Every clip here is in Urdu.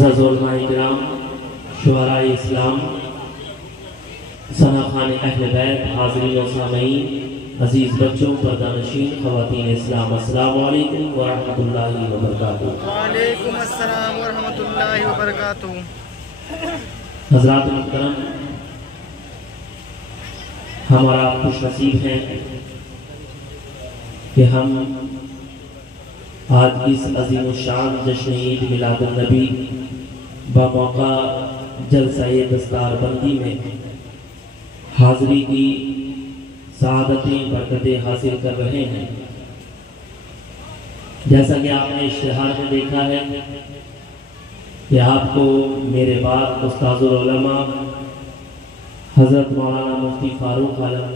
معزز علماء کرام، شعراء اسلام، ثناخوان اہل بیت، حاضرین و سامعین، عزیز بچوں، پردہ نشین، خواتین اسلام، السلام علیکم ورحمۃ اللہ وبرکاتہ۔ وعلیکم السلام ورحمۃ اللہ وبرکاتہ۔ حضرات محترم، ہمارا خوش نصیب ہے کہ ہم آج اس عظیم الشان جشن عید میلاد النبی بموقع جلسہ دستار بندی میں حاضری کی سعادتیں برکتیں حاصل کر رہے ہیں۔ جیسا کہ آپ نے اشتہار میں دیکھا ہے کہ آپ کو میرے بعد استاذ العلماء حضرت مولانا مفتی فاروق عالم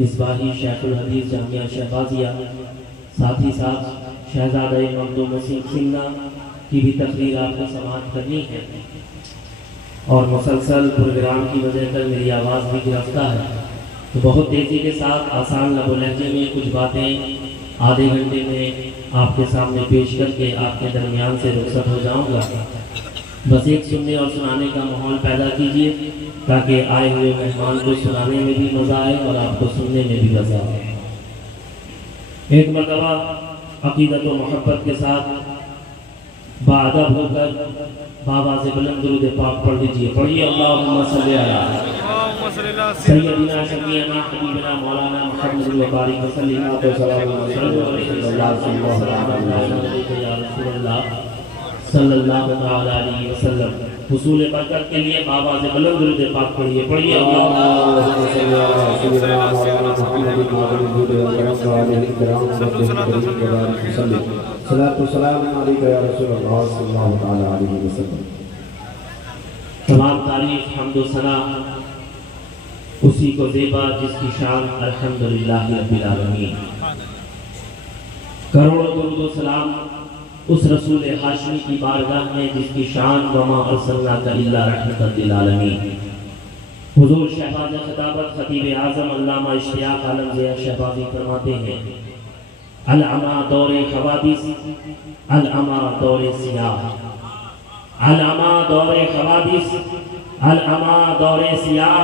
مصباحی شیخ الحدیث جامعہ شہبازیہ، ساتھ ہی ساتھ شہزادہ مخدوم حسین سنگھا کی بھی تقریر آپ کو سماعت کرنی ہے، اور مسلسل پروگرام کی وجہ سے میری آواز بھی گرفتہ ہے، تو بہت تیزی کے ساتھ آسان لب و لہجے میں کچھ باتیں آدھے گھنٹے میں آپ کے سامنے پیش کر کے آپ کے درمیان سے رخصت ہو جاؤں گا۔ بس ایک سننے اور سنانے کا ماحول پیدا کیجیے تاکہ آئے ہوئے مہمان کو سنانے میں بھی مزہ آئے اور آپ کو سننے میں بھی مزہ آئے۔ ایک مرتبہ عقیدت و محبت کے ساتھ باادب ہو کر بابا سے بلند درود پاک پڑھ لیجیے۔ پڑھیے اللہم صلی علی سیدنا شفیعنا حبیبنا مولانا محمد وبارک وسلم یا رسول اللہ صلی اللہ علیہ وسلم۔ حصول برکت کے لیے بابا سے بلند درود پاک پڑھیے۔ پڑھیے اللہم صلی علی سیدنا مولانا محمد صلاۃ و سلام علیک یا رسول اللہ صلی اللہ علیہ وسلم۔ تمام تعریف حمد و ثنا اسی کو زیبا جس کی شان الحمدللہ رب العالمین۔ کروڑوں درود و سلام اس رسول ہاشمی کی بارگاہ میں جس کی شان وما ارسلناک الا رحمۃ للعالمین۔ حضور شہباز خطابت خطیب اعظم علامہ اشتیاق عالم ضیاء شہبازی فرماتے ہیں، العما دور حوادث، العما دور سیاہ، العما دور حوادث، العما دور سیاہ،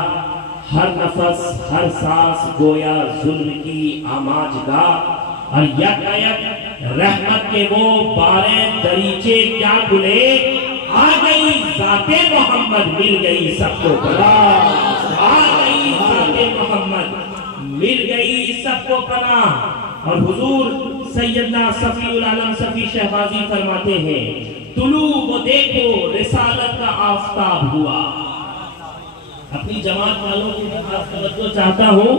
ہر نفس ہر سانس گویا ظلم کی آماج گاہ، اور یک رحمت کے وہ بارے دریچے کیا کھلے، آ گئی ذات محمد مل گئی سب کو پناہ، آ گئی ذات محمد مل گئی سب کو پناہ۔ اور حضور سیدنا صفی العالم صفی شہبازی فرماتے ہیں، طلوع وہ دیکھو رسالت کا آفتاب ہوا۔ اپنی جماعت والوں کی خاص توجہ چاہتا ہوں،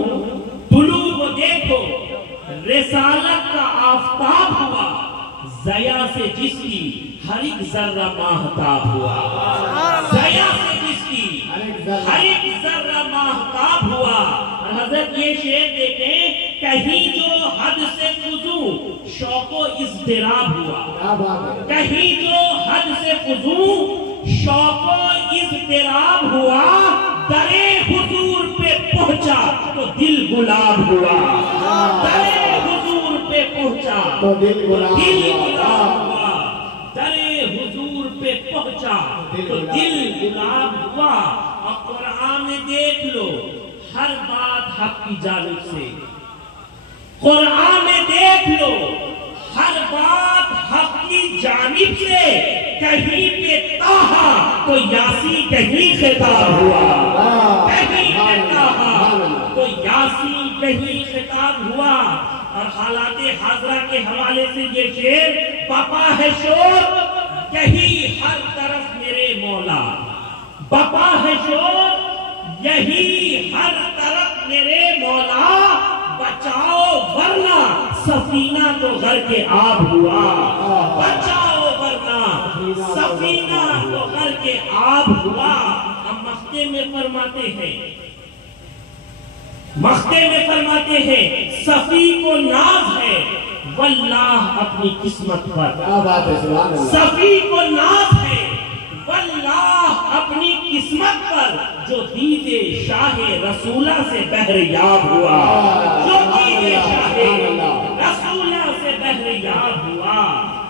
طلوع وہ دیکھو رسالت کا آفتاب ہوا، ضیاء سے جس کی ہر ایک ذرہ ماہتاب ہوا، ضیاء سے جس کی ہر ایک ذرہ ماہتاب ہوا۔ اور حضرت یہ شعر دیکھیں، کہیں جو حد سے فضو شوق و اضطراب ہوا، کہیں جو حد سے فضو شوق و اضطراب ہوا، درے حضور پہ پہنچا تو دل گلاب ہوا، درے حضور پہ پہنچا تو دل گلاب ہوا، درے حضور پہ پہنچا تو دل گلاب ہوا۔ اور قرآن میں دیکھ لو ہر بات حق کی جانب سے، قرآن میں دیکھ لو ہر بات حق کی جانب سے، کہیں پہ تاہا تو یاسی کہیں خطاب ہوا، کہیں پہ تاہا تو یاسی کہیں خطاب ہوا۔ اور حالات حاضرہ کے حوالے سے یہ شعر بپا ہے شور یہی ہر طرف میرے مولا، بپا ہے شور یہی ہر طرف میرے مولا، بچاؤ ورنہ سفینہ تو غرق آب ہوا، بچاؤ ورنہ سفینہ تو غرق آب ہوا۔ ہم مختے میں فرماتے ہیں، مختے میں فرماتے ہیں، صفی کو ناز ہے واللہ اپنی قسمت پر، صفی کو ناز ہے واللہ اپنی قسمت پر، جو دید شاہ رسولہ سے بہر یاب ہوا، جو دید شاہ رسولہ سے بہر یاب ہوا۔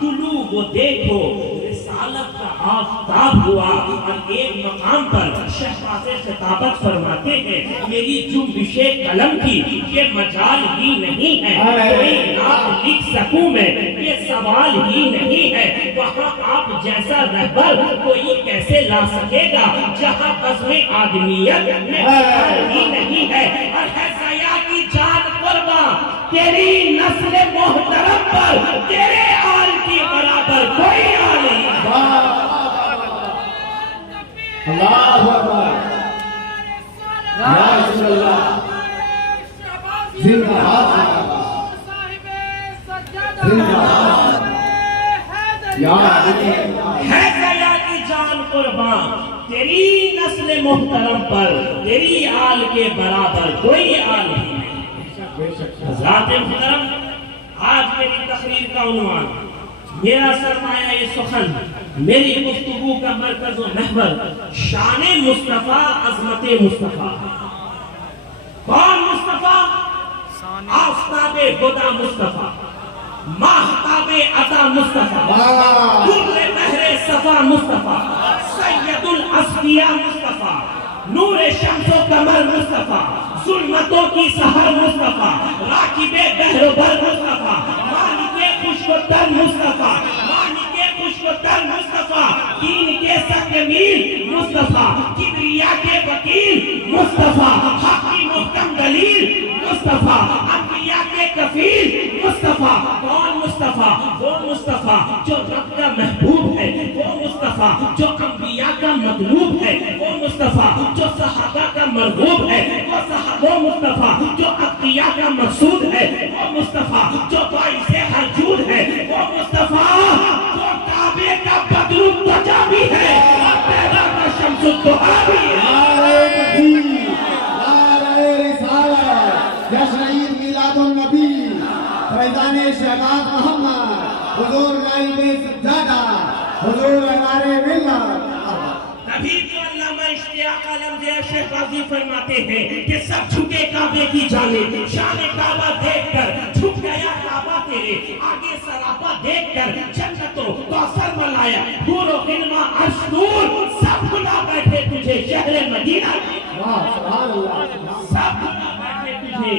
طلوع وہ دیکھو رسالت کا آفتاب ہوا اور ایک مقام پر شہباز خطابت فرماتے ہیں میری جنبش قلم کی یہ مجال ہی نہیں ہے، کوئی نعت لکھ سکوں میں یہ سوال ہی نہیں ہے، وہاں آپ جیسا رہبر کوئی کیسے لا سکے گا جہاں بزم آدمیت میں مجال ہی نہیں ہے، اور ہے سیاح کی جان قربان تیری نسل محترم پر تیرے آل کی برابر کوئی آل نہیں۔ اللہ اکبر، یا رسول اللہ، زندہ باد، زندہ باد، یا ہے سیاح کی جان قربان تیری نسل محترم پر تیری آل کے برابر کوئی آل نہیں۔ حضرات محترم، آج میری تقریر کا عنوان، میرا سرمایہ یہ سخن، میری گفتگو کا مرکز و محور شان مصطفیٰ، عظمت مصطفیٰ۔ کون مصطفیٰ؟ آفتاب خدا مصطفیٰ، ماہتاب عطا مصطفیٰ، در بحر صفا مصطفیٰ، سید الاسفیاء مصطفیٰ، نور شمس و قمر مصطفیٰ، ظلمتوں کی سحر مصطفیٰ، راکب بحر و بر مصطفیٰ، مالک خشک و تر مصطفیٰ، مالک خشک و تر مصطفیٰ، دین کے سکمیر مصطفیٰ، کبریا کے وکیل مصطفیٰ، حق کی محکم دلیل مصطفیٰ، انبیاء کے کفیل مصطفیٰ۔ کون مصطفیٰ؟ وہ مصطفیٰ جو رب کا محبوب ہے، وہ مصطفیٰ جو انبیاء کا مطلوب ہے، وہ مصطفیٰ جو صحابہ کا مرغوب ہے، وہ مصطفیٰ جو اتقیاء کا مقصود ہے، وہ مصطفیٰ جو باعث حجود ہے، وہ مصطفیٰ جو کعبے کا بدر الدجا بھی ہے اور پیدا کا شمس الدعا بھی ہے۔ جشن عید میلاد النبی، فیضان شہباز محمد، حضور نائب سجادہ، حضور انار ملت۔ تبھی تو علامہ اشتیاق علمزیہ شہبازی فرماتے ہیں کہ سب جھکے کعبے کی جانب، شان کعبہ دیکھ کر جھک گیا کعبہ تیرے آگے، سراپا دیکھ کر جنتوں کوثر ملایا، حور و غلما عرش نور سب بھلا بیٹھے تجھے شہر مدینہ، سبحان اللہ، سب بھلا بیٹھے تجھے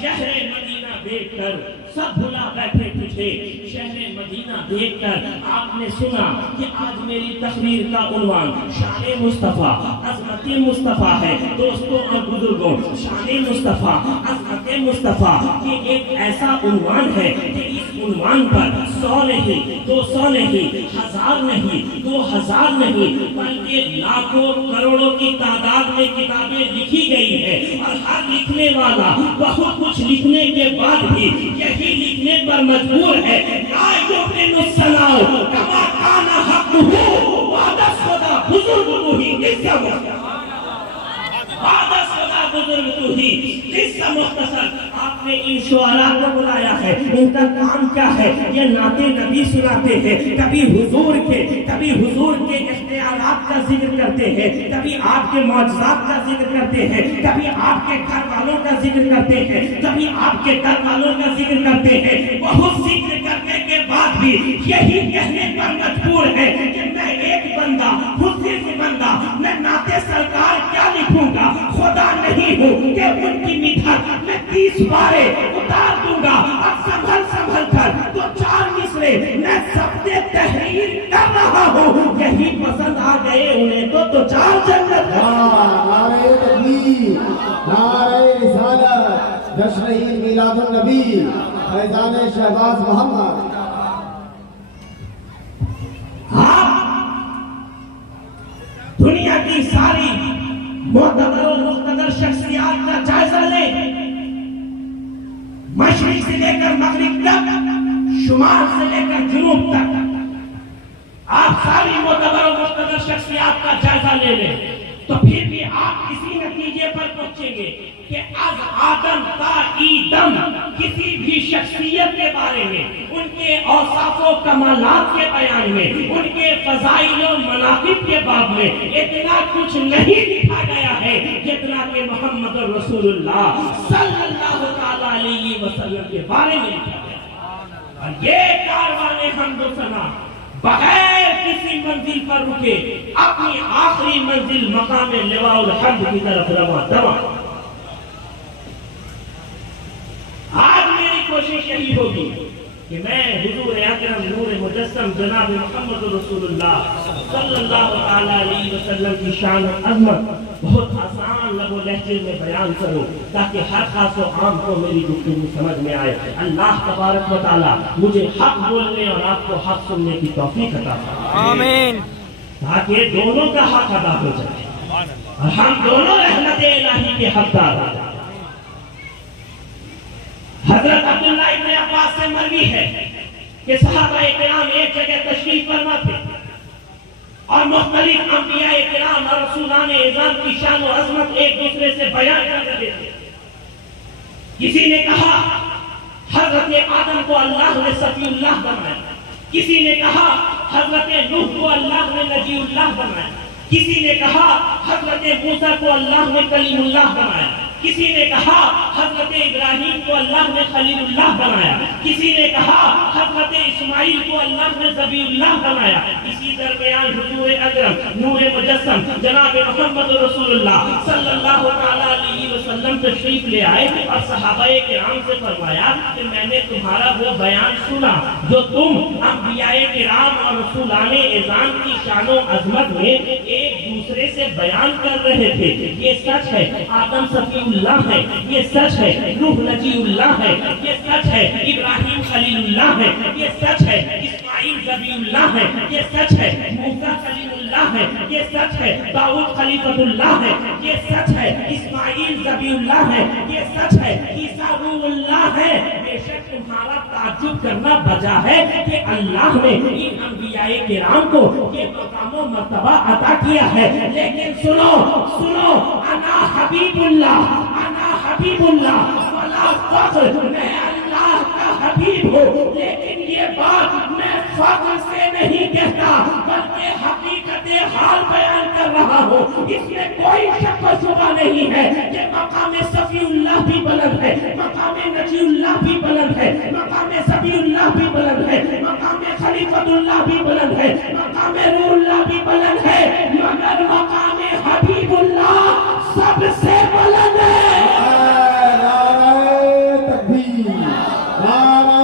شہر مدینہ دیکھ کر، سب بھلا بیٹھے تجھے شہر مدینہ دیکھ کر۔ آپ نے سنا کہ آج میری تقریر کا عنوان شان مصطفیٰ، عظمت مصطفیٰ ہے۔ دوستوں اور بزرگوں، شان مصطفیٰ، عظمت مصطفیٰ یہ ایک ایسا عنوان ہے کہ اس عنوان پر 100 نہیں، 200 نہیں، 1000 نہیں، 2000 نہیں، بلکہ لاکھوں کروڑوں کی تعداد میں کتابیں لکھی گئی ہے، اور ہر لکھنے والا بہت کچھ لکھنے کے بعد بھی یہی لکھنے پر مجبور ہے، لا یؤمن الصلاح کما کان حقہ وعدہ خدا بزرگ تو ہی قصہ وعدہ خدا بزرگ تو ہی قصہ مختصر۔ آپ نے ان شعراء کو بلایا ہے، ان کا کام کیا ہے؟ یہ نعت نبی سناتے ہیں، کبھی حضور کے اختیارات کا ذکر کرتے ہیں، کبھی آپ کے معجزات کا ذکر کرتے ہیں، کبھی آپ کے گھر والوں کا ذکر کرتے ہیں، کبھی آپ کے گھر والوں کا ذکر کرتے ہیں۔ بہت ذکر کرنے کے بعد بھی یہی کہنے پر مجبور ہے کہ میں ایک بندہ، خود صرف بندہ، میں نعت سرکار کیا لکھوں گا؟ خدا نہیں ہوں کہ ان کی مدحت میں 30 بارے اتار دوں گا، اور سنبھل کر تو 4 مصرے میں ضبط تحریر کر رہا ہوں۔ یہی پسند آ گئے انہیں تو 4 جنت ہے۔ نعرہ تکبیر، نعرہ رسالت، جشن عید میلاد النبی، فیضان شہباز محمد۔ دنیا کی ساری معتبر و مقتدر شخصیات کا جائزہ لیں، مشرق سے لے کر مغرب تک، شمال سے لے کر جنوب تک، آپ ساری معتبر و مقتدر شخصیات کا جائزہ لے لیں تو پھر بھی آپ اسی نتیجے پر پہنچیں گے کہ از آدم تا ایدم کسی بھی شخصیت کے بارے میں، ان کے اوصاف و کمالات کے بیان میں، ان کے فضائل و مناقب کے باب میں اتنا کچھ نہیں لکھا گیا ہے جتنا کہ محمد رسول اللہ صلی اللہ تعالی علیہ وسلم کے بارے میں لکھا گیا۔ اور یہ کاروان حمد و ثنا بغیر کسی منزل پر رکے اپنی آخری منزل مقام لواء الحمد کی طرف رواں دواں۔ آج میری کوشش یہی ہوگی کہ میں حضور اکرم نور مجسم جناب محمد رسول اللہ صلی اللہ علیہ وسلم کی شان و عظمت بہت آسان لب و لہجے میں بیان کروں تاکہ ہر خاص و عام کو میری گفتگو سمجھ میں آئے۔ اللہ تبارک و تعالیٰ مجھے حق بولنے اور آپ کو حق سننے کی توفیق عطا فرمائے، آمین۔ تاکہ دونوں کا حق ادا ہو جائے اور ہم دونوں رحمت الہی کے حقدار ہو جائیں۔ حضرت عبداللہ ابن عباس سے مروی ہے کہ صحابہ کرام ایک جگہ تشریف فرما تھے اور مختلف انبیاء کرام اور رسولان اعظام کی شان و عظمت ایک دوسرے سے بیان کر رہے تھے۔ کسی نے کہا حضرت آدم کو اللہ نے صفی اللہ بنایا، کسی نے کہا حضرت نوح کو اللہ نے نجی اللہ بنایا، کسی نے کہا حضرت موسیٰ کو اللہ نے کلیم اللہ بنایا، کسی نے کہا حضرت ابراہیم کو اللہ نے خلیل اللہ بنایا، کسی نے کہا حضرت اسماعیل کو اللہ نے ذبیح اللہ بنایا۔ اسی درمیان حضور اکرم نور مجسم جناب محمد رسول اللہ صلی اللہ علیہ وسلم تشریف لے آئے اور صحابہ کرام سے فرمایا کہ میں نے تمہارا وہ بیان سنا جو تم انبیاء کرام اور رسولان اعظام کی شان و عظمت میں ایک دوسرے سے بیان کر رہے تھے۔ یہ سچ ہے آدم صفی اللہ ہے، یہ سچ ہے نوح نجی اللہ ہے، یہ سچ ہے ابراہیم خلیل اللہ ہے، یہ سچ ہے اسماعیل ذبیح اللہ ہے، یہ سچ ہے موسیٰ کلیم اللہ ہے، یہ سچ ہے داؤد خلیفۃ اللہ ہے، یہ سچ ہے اسماعیل ذبیح اللہ ہے، یہ سچ ہے عیسیٰ روح اللہ ہے۔ بے شک تمہارا تعجب کرنا بجا ہے کہ اللہ نے ان انبیاء کرام کو یہ مقام و مرتبہ عطا کیا ہے، لیکن سنو سنو انا حبیب اللہ، انا حبیب اللہ ولا فخر، میں اللہ کا حبیب ہوں، لیکن یہ بات میں فخر سے نہیں کہتا بلکہ حقیقت حال بیان کر رہا ہوں۔ اس میں کوئی شک و شبہ نہیں ہے کہ مقام صفی اللہ بھی بلند ہے، مقام نجی اللہ بھی بلند ہے، مقام ذبیح اللہ بھی بلند ہے، مقام خلیفۃ اللہ بھی بلند ہے، مقام روح اللہ بھی بلند ہے، مگر مقام حبیب اللہ سب سے بلند ہے۔ نعرہ تکبیر، نعرہ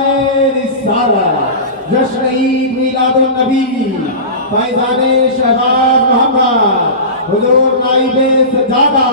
رسالت، جشن عید میلاد النبی، فیضان شہباز محمد، حضور نائب سجادہ،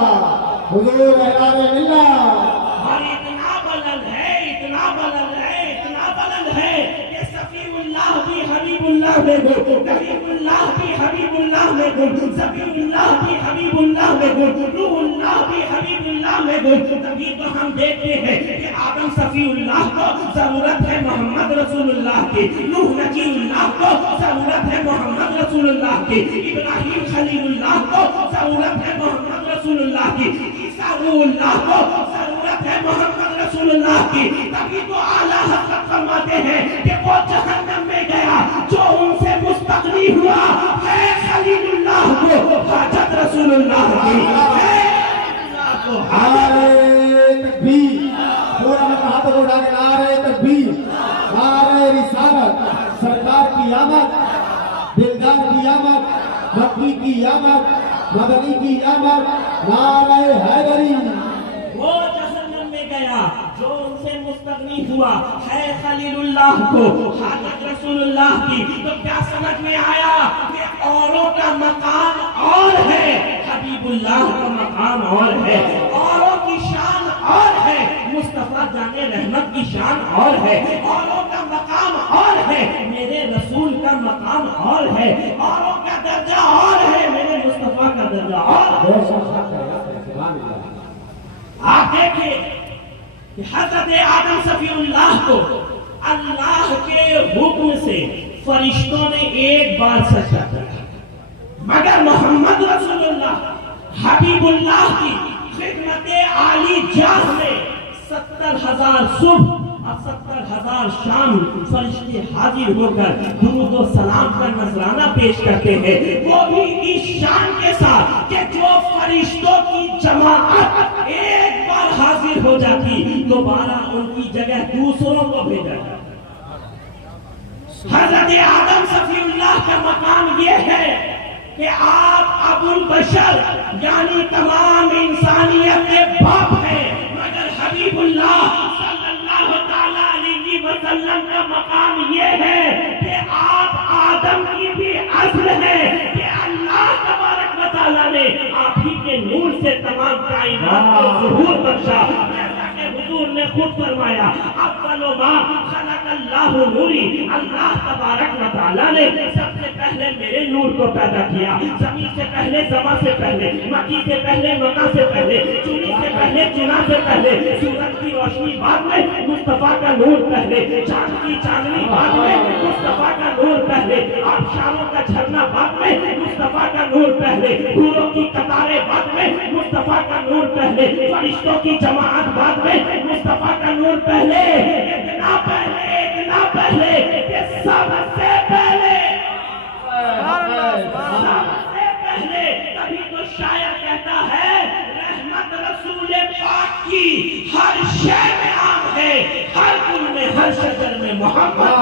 حضور احرار ملت۔ اور اتنا بلند ہے، اتنا بلند ہے، اتنا بلند ہے کہ صفی اللہ بھی حبیب اللہ میں گن، کریم اللہ بھی حبیب اللہ میں گن، ذبیح اللہ بھی حبیب اللہ میں گن، روح اللہ بھی حبیب اللہ میں گن۔ تبھی تو ہم دیکھتے ہیں کہ آدم صفی اللہ کو ضرورت ہے محمد رسول اللہ کی، نوح نجی اللہ کو ضرورت ہے محمد رسول اللہ کی، ابراہیم خلیل اللہ کو ضرورت ہے محمد رسول اللہ کی، عیسیٰ روح اللہ کو ضرورت ہے محمد رسول اللہ کی۔ تبھی تو اعلیٰ حضرت فرماتے ہیں کہ وہ جہنم میں گیا جو ان سے مستغنی ہوا ہے خلیل اللہ کو حاجت رسول اللہ کی ہے اللہ کو حاجت۔ نعرہ تکبیر، تھوڑا میں ہاتھوں کو اٹھا کے نعرہ تکبیر، نعرہ رسالت، سرکار کی آمد، دلدار کی آمد، مکی کی آمد، مدنی کی آمد، نعرہ حیدری۔ وہ جہنم میں گیا جو ان سے مستغنی ہوا ہے خلیل اللہ کو حاجت رسول اللہ کی۔ تو کیا سمجھ میں آیا کہ اوروں کا مقام اور ہے، حبیب اللہ کا مقام اور ہے، اوروں کی شان اور ہے، مصطفیٰ جان رحمت کی شان اور ہے، اوروں کا مقام اور ہے، میرے رسول کا مقام اور ہے، اوروں کا درجہ اور ہے، میرے مصطفیٰ کا درجہ اور ہے۔ آپ دیکھیں کہ حضرت آدم صفی اللہ کو اللہ کے حکم سے فرشتوں نے ایک بار سجدہ کیا، مگر محمد رسول اللہ حبیب اللہ کی خدمت عالی جاہ میں 70,000 صبح اور 70,000 شام فرشتے حاضر ہو کر درود و سلام کا نذرانہ پیش کرتے ہیں، وہ بھی اس شان کے ساتھ کہ جو فرشتوں کی جماعت ایک بار حاضر ہو جاتی دوبارہ ان کی جگہ دوسروں کو بھیجا جاتا۔ حضرت آدم صفی اللہ کا مقام یہ ہے کہ آپ ابو البشر یعنی تمام انسانیت کے باپ ہیں، مگر حبیب اللہ صلی اللہ تعالی علیہ وسلم کا مقام یہ ہے کہ آپ آدم کی بھی اصل ہیں، کہ اللہ تبارک و تعالی نے آپ ہی کے نور سے تمام کائنات کو ظہور بخشا، جیسا کہ حضور نے خود فرمایا اول ما خلق اللہ نوری، اللہ تبارک و تعالی نے سب سے پہلے میرے نور کو پیدا کیا، زمین سے پہلے زماں سے پہلے، مکی سے پہلے مکہ سے پہلے، چنی سے پہلے چنا سے پہلے، سورج کی روشنی بعد میں مصطفیٰ کا نور پہلے، چاند کی چاندنی بعد میں مصطفیٰ کا نور پہلے، آبشاروں کا جھرنا بعد میں مصطفیٰ کا نور پہلے، پھولوں کی قطاریں بعد میں مصطفیٰ کا نور پہلے، فرشتوں کی جماعت بعد میں مصطفیٰ کا نور پہلے، اتنا پہلے کہ سب سے پہلے تبھی تو شاعر کہتا ہے رحمت رسول پاک کی ہر شے میں عام ہے، ہر گل میں ہر شجر میں محبت۔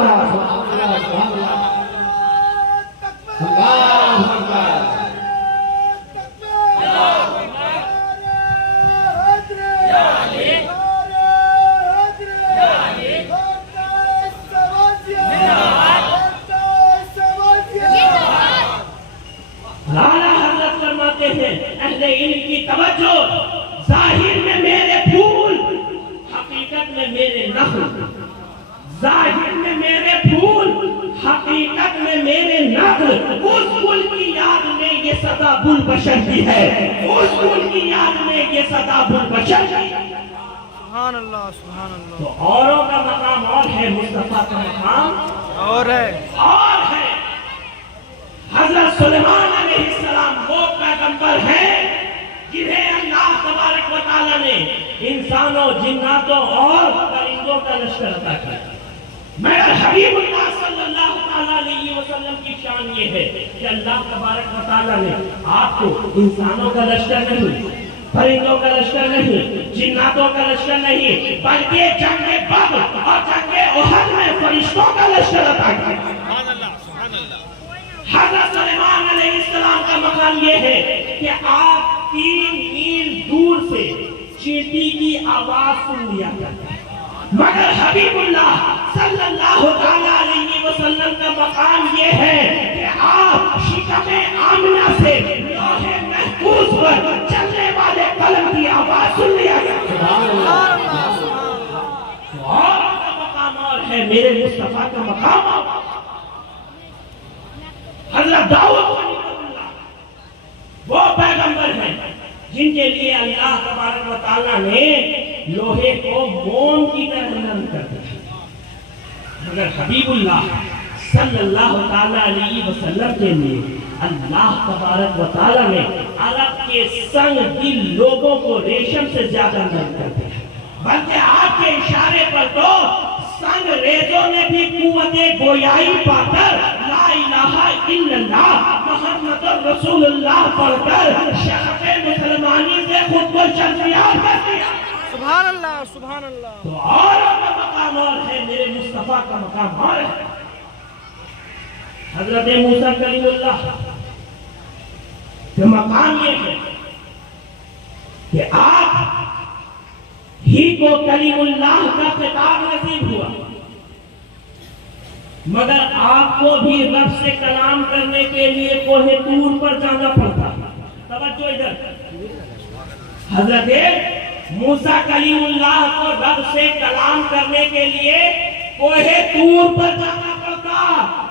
اہل علم کی توجہ، ظاہر میں میرے پھول، حقیقت میں میرے نخل، ظاہر میں میرے پھول، حقیقت میں میرے نخل، اس پھول کی یاد میں یہ صدا بل بشر کی ہے، اس پھول کی یاد میں یہ صدا بل بشر کی ہے۔ سبحان اللہ سبحان اللہ۔ تو اوروں کا مقام اور ہے، مصطفیٰ کا مقام اور ہے۔ حضرت سلیمان علیہ السلام وہ پیغمبر ہیں جنہیں اللہ تبارک و تعالی نے انسانوں، جناتوں اور پرندوں کا لشکر عطا کیا، مگر حبیب اللہ صلی اللہ تعالی علیہ وسلم کی شان یہ ہے کہ اللہ تبارک و تعالی نے آپ کو انسانوں کا لشکر نہیں، پرندوں کا لشکر نہیں، جناتوں کا لشکر نہیں، بلکہ جنگ بدر اور جنگ احد میں فرشتوں کا لشکر عطا کیا۔ حضرت سلیمان علیہ السلام کا مقام یہ ہے کہ آپ 3 میل دور سے چیٹی کی آواز سن لیا کرتے ہیں، مگر حبیب اللہ صلی اللہ علیہ وسلم کا مقام یہ ہے کہ آپ شکم آمنہ سے لوح محفوظ پر چلنے والے قلم کی آواز سن لیا کرتے ہیں۔ اور کا مقام اور ہے، میرے مصطفیٰ کا مقام اور حضرت داؤد وہ پیغمبر ہیں جن کے لیے اللہ تبارک و تعالیٰ نے لوہے کو موم کی طرح نرم کر دیا، مگر حبیب اللہ صلی اللہ تعالیٰ علیہ وسلم کے لیے اللہ تبارک و تعالیٰ نے عرب کے سنگ دل لوگوں کو ریشم سے زیادہ نرم کر دیا، بلکہ آپ کے اشارے پر تو سنگ ریزوں نے بھی قوت گویائی پا کر لا الہ الا اللہ محمد رسول اللہ پڑھ کر شرف مسلمانی سے خود کو شرفیاب کر دیا۔ سبحان اللہ سبحان اللہ۔ تو اوروں کا مقام اور ہے، میرے مصطفیٰ کا مقام اور ہے۔ حضرت موسیٰ کلیم اللہ کا مقام یہ ہے کہ آپ ہی کو کلیم اللہ کا خطاب نصیب ہوا، مگر آپ کو بھی رب سے کلام کرنے کے لیے کوہ طور پر جانا پڑتا۔ توجہ ادھر، حضرت موسیٰ کلیم اللہ کو رب سے کلام کرنے کے لیے کوہ طور پر جانا پڑتا،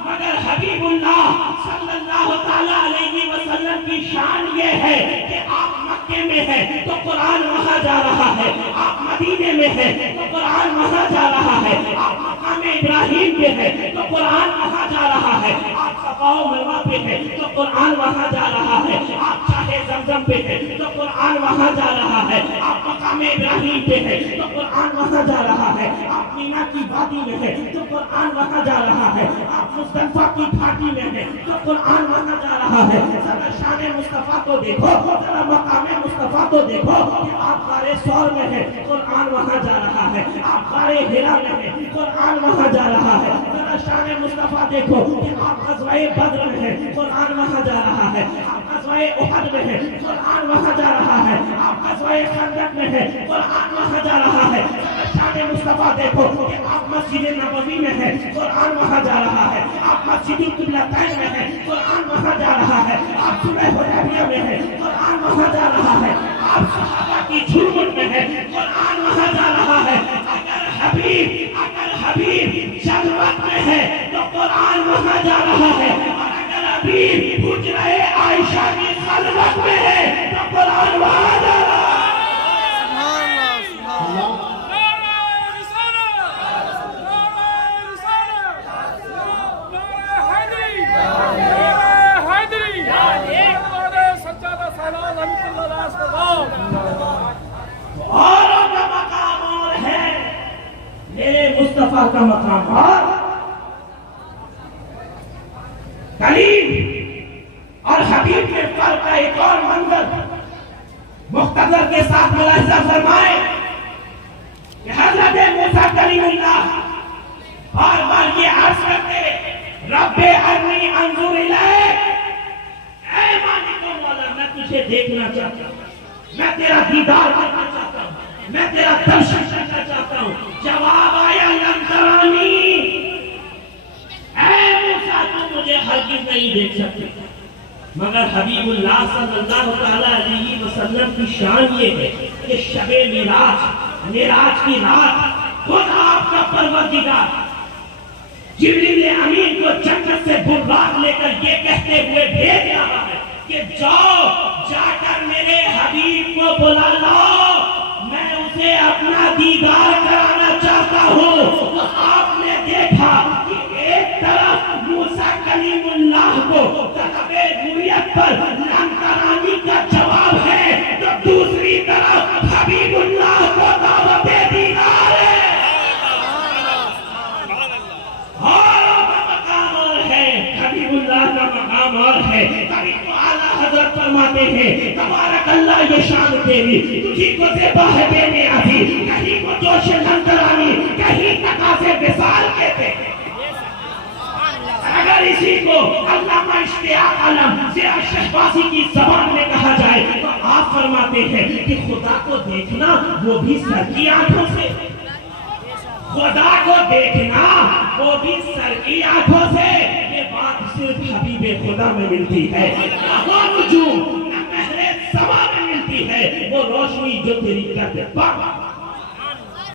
مگر حبیب اللہ صلی اللہ تعالی علیہ وسلم کی شان یہ ہے کہ آپ مکے میں ہیں تو قرآن وہاں جا رہا ہے، آپ مدینے میں ہیں تو قرآن وہاں جا رہا ہے، آپ مقام ابراہیم پہ ہیں تو قرآن وہاں جا رہا ہے، آپ صفا و مروہ پہ ہیں تو قرآن وہاں جا رہا ہے، آپ چاہے زمزم پہ ہیں تو قرآن وہاں جا رہا ہے، آپ مقام ابراہیم پہ ہیں تو قرآن وہاں جا رہا ہے، آپ مینا کی وادی میں ہیں تو قرآن وہاں جا رہا ہے، آپ مصطفیٰ کی گھاٹی میں ہیں تو قرآن وہاں جا رہا ہے، شان مصطفیٰ کو دیکھو، ذرا مقام مصطفیٰ کو دیکھو کہ آپ غار ثور میں ہیں، قرآن وہاں جا رہا ہے، آپ غار حرا میں ہیں، قرآن وہاں جا رہا ہے، ذرا شان مصطفیٰ دیکھو کہ آپ غزوہ بدر میں ہیں، قرآن وہاں جا رہا ہے، آپ غزوہ احد میں ہیں، قرآن وہاں جا رہا ہے، آپ غزوہ خندق میں ہیں، قرآن وہاں جا رہا ہے، شان مصطفیٰ دیکھو کہ آپ مسجد نبوی میں ہیں، قرآن وہاں جا رہا ہے، آپ مسجد القبلتین میں ہیں، قرآن وہاں جا رہا ہے، آپ صلح حدیبیہ میں ہیں، قرآن وہاں جا رہا ہے، آپ صحابہ کی جھومٹ میں ہیں، قرآن وہاں جا رہا ہے۔ اگر حبیب جلوت میں ہے تو قرآن وہاں جا رہا ہے، اور اگر حبیب حجرہ عائشہ کی خلوت میں ہے تو قرآن وہاں جا رہا ہے۔ اوروں کا مقام اور ہے، میرے مصطفیٰ کا مقام اور۔ کلیم اور حبیب کے فرق کا ایک اور منظر مختصر کے ساتھ ملاحظہ فرمائے کہ حضرت موسیٰ کلیم اللہ بار بار یہ عرض کرتے، رب ارنی انظر الیک، اے مالک و مولا میں تجھے دیکھنا چاہتا ہوں، میں تیرا دیدار کرنا چاہتا ہوں، میں تیرا درشن کرنا چاہتا ہوں۔ جواب آیا لن ترانی، اے موسیٰ تو مجھے ہرگز نہیں دیکھ سکتے۔ مگر حبیب اللہ صلی اللہ تعالیٰ علیہ وسلم کی شان یہ ہے کہ شب معراج کی رات خود آپ کا پروردگار جبریل امین کو جنت سے براق لے کر یہ کہتے ہوئے بھیج رہا ہے کہ جاؤ جا کر میرے حبیب کو بلا لاؤ، میں اسے اپنا دیدار کرانا چاہتا ہوں۔ آپ نے دیکھا کہ ایک طرف موسیٰ کلیم اللہ کو طلب رویت پر لن ترانی کا جواب ہے، تو دوسری طرف حبیب اللہ کو دعوت دیدار ہے۔ حبیب اللہ کا مقام اور ہے، تبھی تو اعلیٰ حضرت فرماتے ہیں تبارک اللہ یہ شان تیری، تجھی کو زیبا ہے بے نیازی، کہیں کو جوش لندرانی، کہیں تقاضے وصال کہتے ہیں۔ اگر اسی کو علامہ اشتیاق عالم زیرا شہبازی کی زبان میں کہا جائے تو آپ فرماتے ہیں کہ خدا کو دیکھنا وہ بھی سر کی آنکھوں سے، خدا کو دیکھنا وہ بھی سر کی آنکھوں سے، یہ بات صرف حبیب خدا میں ملتی ہے، نہ وہ نجوم نہ پہلے سما میں ملتی ہے، وہ روشنی جو تیری قد پر